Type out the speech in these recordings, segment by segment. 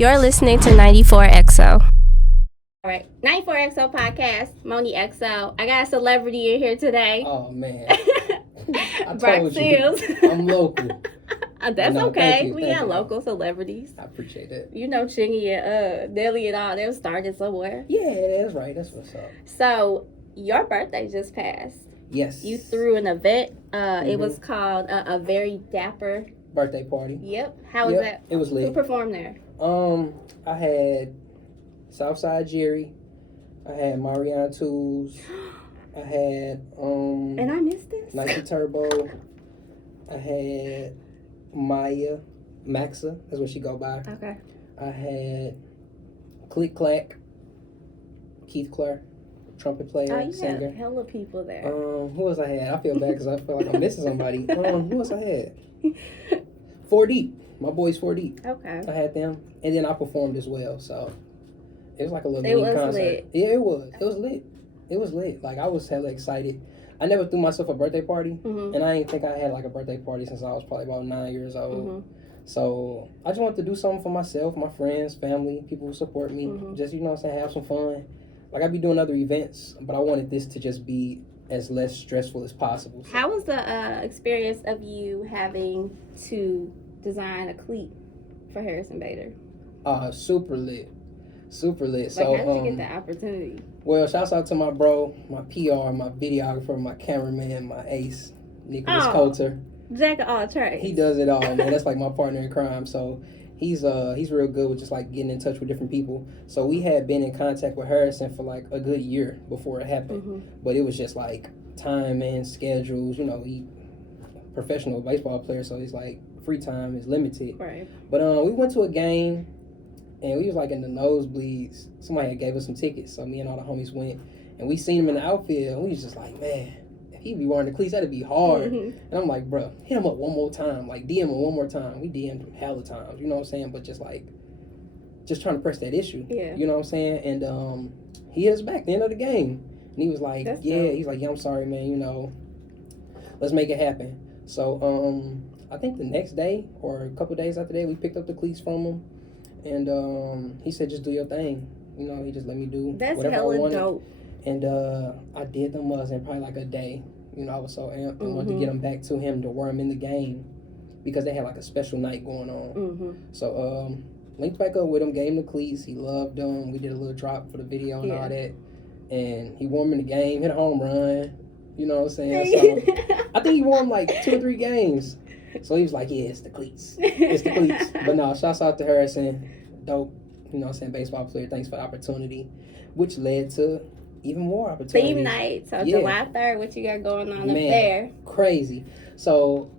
You're listening to 94XO. All right, 94XO podcast, Moni XO. I got a celebrity in here today. Oh, man. I Dapper Seals. I'm local. That's okay. We got local celebrities. I appreciate it. You know, Chingy and Nelly and all them started somewhere. Yeah, that's right. That's what's up. So, your birthday just passed. Yes. You threw an event. It was called A Very Dapper Birthday Party. Yep. How was that? It was lit. Who performed there? I had Southside Jerry. I had Mariana Tools. I had And I missed this. Nike Turbo. I had Maya Maxa. That's what she go by. Okay. I had Click Clack. Keith Clark, trumpet player, singer. Had hella people there. Who else I had? I feel bad because I feel like I'm missing somebody. Who else I had? 4 Deep. My boys 4 Deep. Okay. I had them, and then I performed as well. So it was like a little mini concert. Lit. Yeah, it was. It was lit. It was lit. Like I was hella excited. I never threw myself a birthday party, and I didn't think I had like a birthday party since I was probably about 9 years old. So I just wanted to do something for myself, my friends, family, people who support me. Just, you know what I'm saying, have some fun. Like, I'd be doing other events, but I wanted this to just be as less stressful as possible. So. How was the experience of you having to design a cleat for Harrison Bader? Super lit. Super lit. Like, so, how did you get the opportunity? Well, shouts out to my bro, my PR, my videographer, my cameraman, my ace, Nicholas Coulter. Jack of all trades. He does it all, man. That's like my partner in crime. So he's real good with just like getting in touch with different people. So we had been in contact with Harrison for like a good year before it happened. But it was just like time and schedules. You know, he professional baseball player, so he's like free time is limited. Right. But we went to a game and we was like in the nosebleeds. Somebody had gave us some tickets, so me and all the homies went, and we seen him in the outfield, and we was just like, man, if he'd be wearing the cleats, that'd be hard. And I'm like, bro, hit him up one more time, like DM him one more time. We DM'd him hella times, you know what I'm saying? But just trying to press that issue. Yeah. You know what I'm saying? And he hit us back at the end of the game, and he was like, That's yeah, dope. he's like, yeah, I'm sorry, man, you know, let's make it happen. So I think the next day or a couple days after that, we picked up the cleats from him, and he said, just do your thing. You know, he just let me do whatever I wanted. That's hella dope. And I did them in probably like a day. You know, I was so amped and wanted to get them back to him to wear them in the game because they had like a special night going on. So linked back up with him, gave him the cleats. He loved them. We did a little drop for the video and all that. And he wore them in the game, hit a home run. You know what I'm saying? So I think he wore them like 2 or 3 games. So he was like, yeah, it's the cleats. It's the cleats. But no, shouts out to Harrison. Dope, you know what I'm saying, baseball player. Thanks for the opportunity, which led to even more opportunities. Theme night. So July 3rd, what you got going on up there? Crazy. So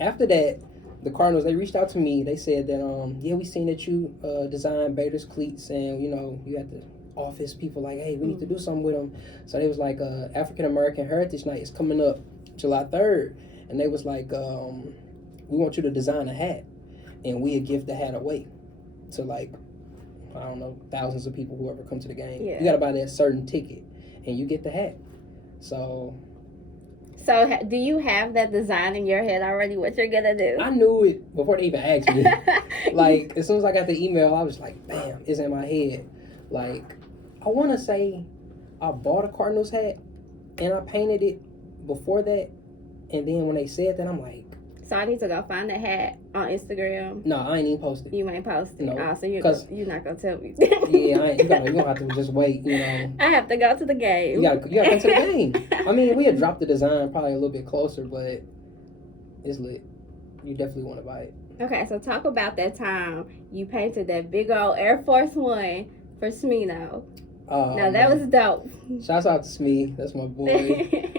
after that, the Cardinals, they reached out to me. They said that, yeah, we seen that you designed Bader's cleats, and, you know, you had the office people like, hey, we need to do something with them. So they was like, African American Heritage Night is coming up July 3rd. And they was like, we want you to design a hat, and we'll give the hat away to like, I don't know, thousands of people, whoever come to the game. You got to buy that certain ticket, and you get the hat. So do you have that design in your head already, what you're going to do? I knew it before they even asked me. Like, as soon as I got the email, I was like, bam, it's in my head. Like, I want to say I bought a Cardinals hat, and I painted it before that. And then when they said that, I'm like... So I need to go find that hat on Instagram? No, I ain't even posted. You ain't posted? No. Oh, so you're not going to tell me. Yeah, you don't have to just wait, you know. I have to go to the game. You gotta come to the game. I mean, we had dropped the design probably a little bit closer, but it's lit. You definitely want to buy it. Okay, so talk about that time you painted that big old Air Force One for Smino. Now, that was dope. Shouts out to Smee. That's my boy.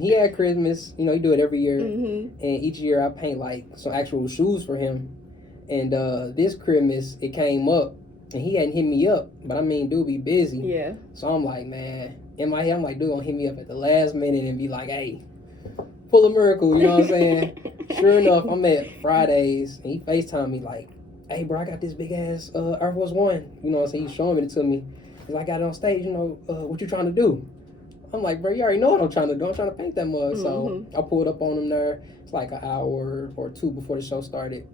He had Kribmas, you know, he do it every year, and each year I paint like some actual shoes for him. And this Kribmas, it came up, and he hadn't hit me up, but I mean, dude be busy. Yeah. So I'm like, man, in my head, I'm like, dude gonna hit me up at the last minute and be like, hey, pull a miracle, you know what I'm saying? Sure enough, I'm at Fridays, and he FaceTime me like, hey, bro, I got this big ass Air Force One, you know what I'm saying? He's showing it to me. He's like, I got it on stage, you know, what you trying to do? I'm like, bro, you already know what I'm trying to do. I'm trying to paint that mug. So I pulled up on him there. It's like an hour or 2 before the show started.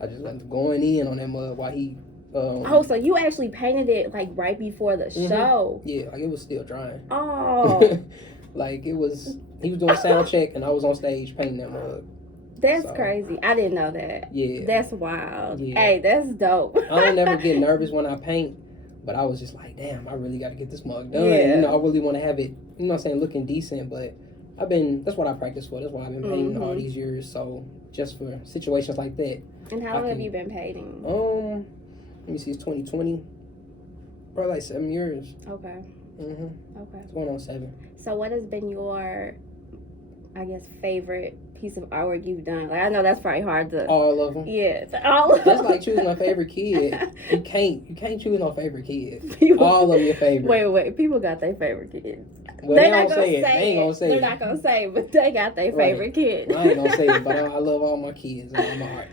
I just went going in on that mug while he Oh, so you actually painted it like right before the show? Yeah, like it was still drying. Oh, like he was doing sound check and I was on stage painting that mug. that's crazy. I didn't know that. Yeah, that's wild. Yeah. Hey, that's dope. I don't never get nervous when I paint, but I was just like, damn, I really got to get this mug done. Yeah. You know, I really want to have it, you know what I'm saying, looking decent, but that's what I practice for. That's why I've been painting all these years. So just for situations like that. And how long have you been painting? Let me see, it's 2020. Probably like 7 years. Okay. Okay. It's going on 7. So what has been your, I guess, favorite piece of artwork you've done? Like, I know that's probably hard to. All of them. Yeah, all of them. That's like choosing my favorite kid. You can't choose no favorite kid. All of your favorite. Wait. People got their favorite kids. Well, They're they not don't gonna say it. say They ain't gonna say They're it. not gonna say it, but they got their favorite kid. I ain't gonna say it, but I love all my kids and all my art.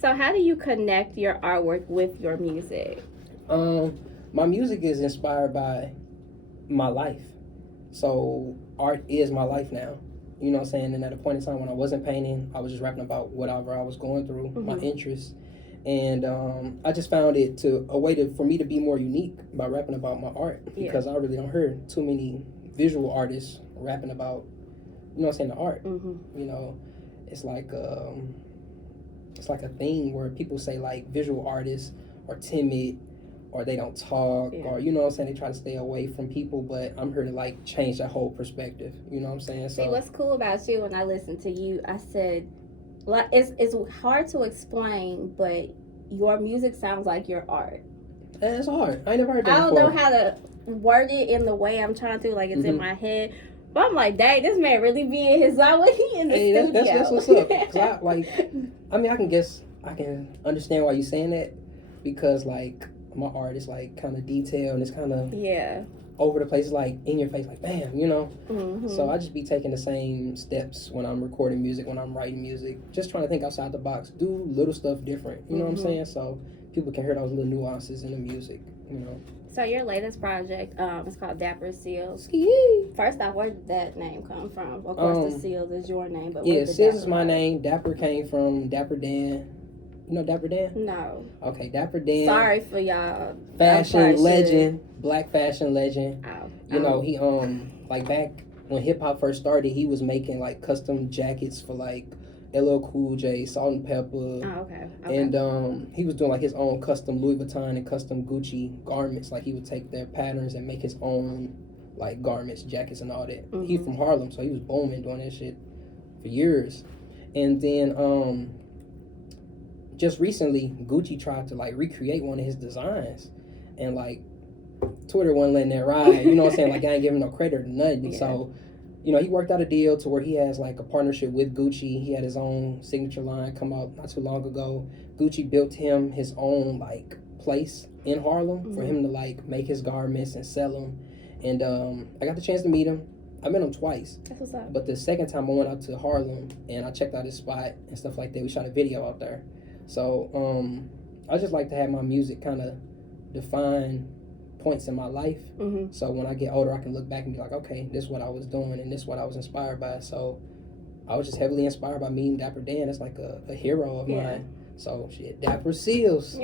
So how do you connect your artwork with your music? My music is inspired by my life. So art is my life now. You know what I'm saying? And at a point in time when I wasn't painting, I was just rapping about whatever I was going through, my interests. And I just found it a way for me to be more unique by rapping about my art, because I really don't hear too many visual artists rapping about, you know what I'm saying, the art. You know, it's like a thing where people say like visual artists are timid or they don't talk or, you know what I'm saying, they try to stay away from people, but I'm here to like change that whole perspective. You know what I'm saying? So see, what's cool about you, when I listened to you, I said, like, it's hard to explain, but your music sounds like your art. And it's hard. I ain't never heard that I don't before. know how to word it in the way I'm trying to, like it's in my head. But I'm like, dang, this man really be in his zone when he in the studio. That's what's up. 'Cause I can understand why you're saying that, because like my art is like kind of detailed and it's kind of over the place, like in your face, like bam, you know. So I just be taking the same steps when I'm recording music, when I'm writing music, just trying to think outside the box, do little stuff different. You know what I'm saying? So people can hear those little nuances in the music. You know. So your latest project, it's called Dapper Seals. First off, where did that name come from? Of course, the Seals is your name, but yeah, Seals is my name. Dapper came from Dapper Dan. You know Dapper Dan? No. Okay, Dapper Dan. Sorry for y'all. Fashion legend, black fashion legend. Oh. You know, he like back when hip hop first started, he was making like custom jackets for like LL Cool J, Salt and Pepper. Oh, okay. And he was doing like his own custom Louis Vuitton and custom Gucci garments. Like he would take their patterns and make his own like garments, jackets, and all that. He's from Harlem, so he was booming doing that shit for years. And then just recently, Gucci tried to like recreate one of his designs, and like Twitter wasn't letting that ride. You know what I'm saying? Like I ain't giving no credit or nothing. So, you know, he worked out a deal to where he has like a partnership with Gucci. He had his own signature line come out not too long ago. Gucci built him his own like place in Harlem for him to like make his garments and sell them. And I got the chance to meet him. I met him twice. That's what's up. But the second time I went out to Harlem and I checked out his spot and stuff like that. We shot a video out there. So I just like to have my music kind of define points in my life. So when I get older, I can look back and be like, okay, this is what I was doing and this is what I was inspired by. So I was just heavily inspired by meeting Dapper Dan. It's like a hero of mine. So shit, Dapper Seals.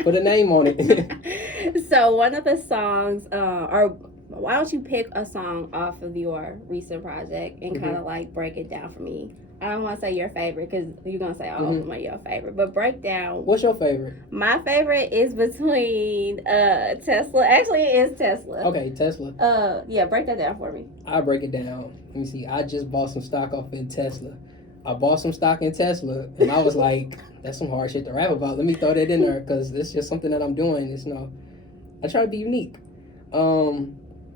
Put a name on it. So one of the songs, or why don't you pick a song off of your recent project and kind of like break it down for me? I don't want to say your favorite because you're going to say all of them are your favorite. But break down. What's your favorite? My favorite is between Tesla. Actually, it is Tesla. Okay, Tesla. Yeah, break that down for me. I'll break it down. Let me see. I just bought some stock off in Tesla. I bought some stock in Tesla, and I was like, that's some hard shit to rap about. Let me throw that in there because it's just something that I'm doing. It's I try to be unique.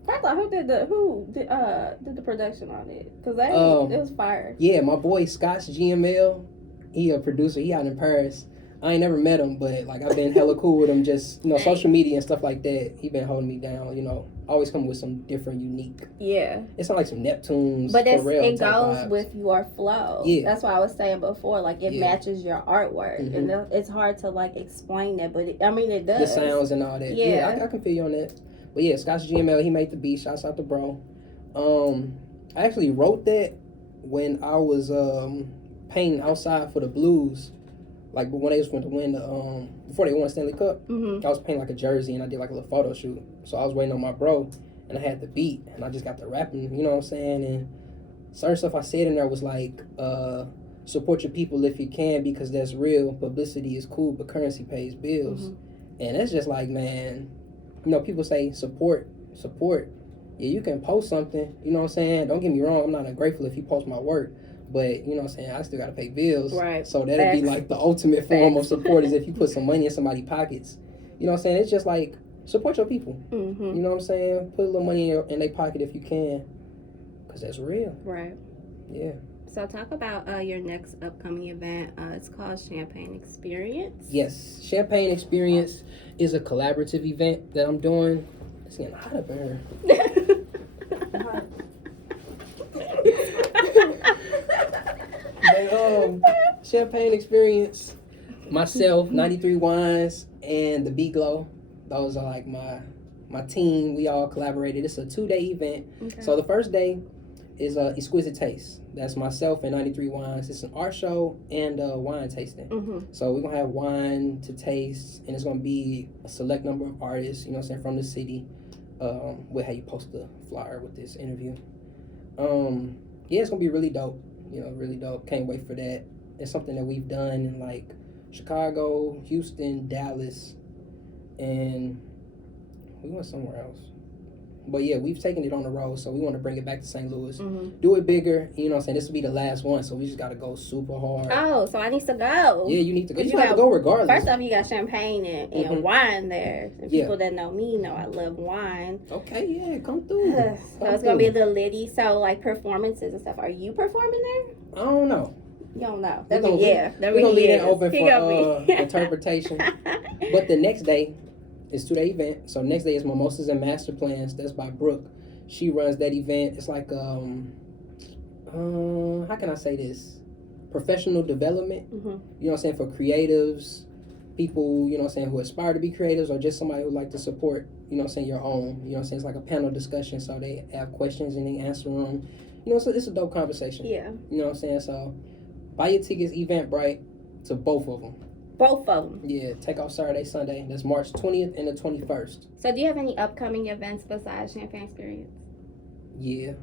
First off, who did the production on it? Because it was fire. Yeah, my boy Scott's GML. He a producer. He out in Paris. I ain't never met him, but like I've been hella cool with him. Just social media and stuff like that. He been holding me down. Always come with some different, unique. Yeah. It's not like some Neptunes. But it goes with your flow. Yeah. That's what I was saying before. Like it matches your artwork, and it's hard to like explain that, but it does. The sounds and all that. Yeah, I can feel you on that. But yeah, Scott's GML, he made the beat. Shouts out to bro. I actually wrote that when I was painting outside for the Blues. like when they was going to win the before they won the Stanley Cup, I was painting like a jersey and I did like a little photo shoot. So I was waiting on my bro and I had the beat and I just got the rapping, you know what I'm saying? And certain stuff I said in there was like, support your people if you can because that's real. Publicity is cool, but currency pays bills. And it's just like, man, you know, people say support. Yeah, you can post something, you know what I'm saying? Don't get me wrong, I'm not ungrateful if you post my work. But, you know what I'm saying, I still got to pay bills. Right. So that'd be like the ultimate form of support is if you put some money in somebody's pockets. You know what I'm saying? It's just like, support your people. You know what I'm saying? Put a little money in their pocket if you can. Because that's real. Right. Yeah. So talk about your next upcoming event. It's called Champagne Experience. Yes. Champagne Experience is a collaborative event that I'm doing. It's getting hot up in here. Champagne Experience, myself, 93 Wines, and the Bee Glow. Those are like my team. We all collaborated. It's a 2-day event. Okay. So the first day is Exquisite Taste. That's myself and 93 Wines. It's an art show and wine tasting. So we're going to have wine to taste, and it's going to be a select number of artists, you know what I'm saying, from the city. With how you post the flyer with this interview. Yeah, it's going to be really dope. You know, really dope. Can't wait for that. It's something that we've done in like Chicago, Houston, Dallas, and we went somewhere else. But yeah, we've taken it on the road, so we want to bring it back to St. Louis. Do it bigger. You know what I'm saying? This will be the last one, so we just got to go super hard. Oh, so I need to go. Yeah, you need to go. You have to go regardless. First off, you got champagne and wine there. And people that know me know I love wine. Okay, yeah, come through. So it's going to be a little litty. So, like, performances and stuff. Are you performing there? I don't know. You don't know. We're going to leave it open for interpretation. But the next day, it's 2-day event. So next day is Mimosas and Master Plans. That's by Brooke. She runs that event. It's like how can I say this? Professional development. You know what I'm saying, for creatives, people, you know what I'm saying, who aspire to be creatives, or just somebody who would like to support, you know what I'm saying, your own. You know what I'm saying? It's like a panel discussion, so they have questions and they answer them. You know, so it's a dope conversation. Yeah. You know what I'm saying? So buy your tickets Eventbrite to both of them. Both of them. Yeah, take off Saturday, Sunday. That's March 20th and the 21st. So do you have any upcoming events besides Champagne Experience? Yeah.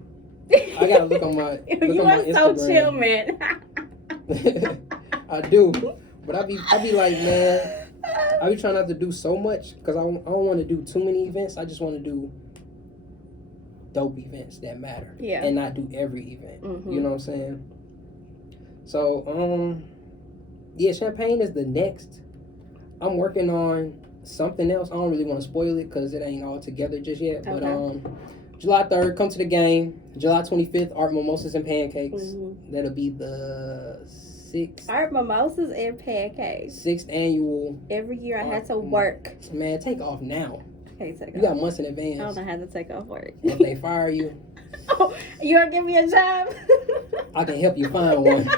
I gotta look on my You are so chill, man. I do. But I be like, man, I be trying not to do so much because I don't want to do too many events. I just want to do dope events that matter. Yeah. And not do every event. You know what I'm saying? So, yeah, Champagne is the next. I'm working on something else. I don't really want to spoil it because it ain't all together just yet. Okay. But July 3rd, come to the game. July 25th, Art Mimosas and Pancakes. That'll be the 6th. Art Mimosas and Pancakes. 6th annual. Every year I had to work. Man, take off now. Take off. You got months in advance. I don't know how to take off work. If they fire you. Oh, you want to give me a job? I can help you find one.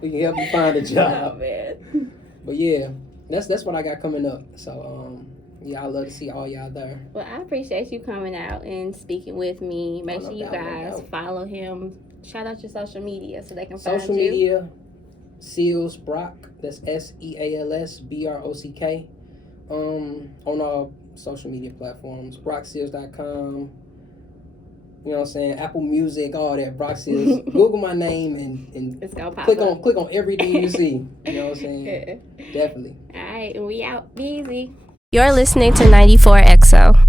We can help you find a job. Oh, man. But yeah, that's what I got coming up. So, yeah, I'd love to see all y'all there. Well, I appreciate you coming out and speaking with me. Make sure you guys follow him. Shout out your social media so they can find you. Social media, Seals Brock. That's SEALS BROCK. On all social media platforms. BrockSeals.com. You know what I'm saying? Apple Music, all that. Brock Seals. Google my name and it's gonna pop click up. on everything you see. You know what I'm saying? Yeah. Definitely. All right, and we out. Be easy. You're listening to 94XO.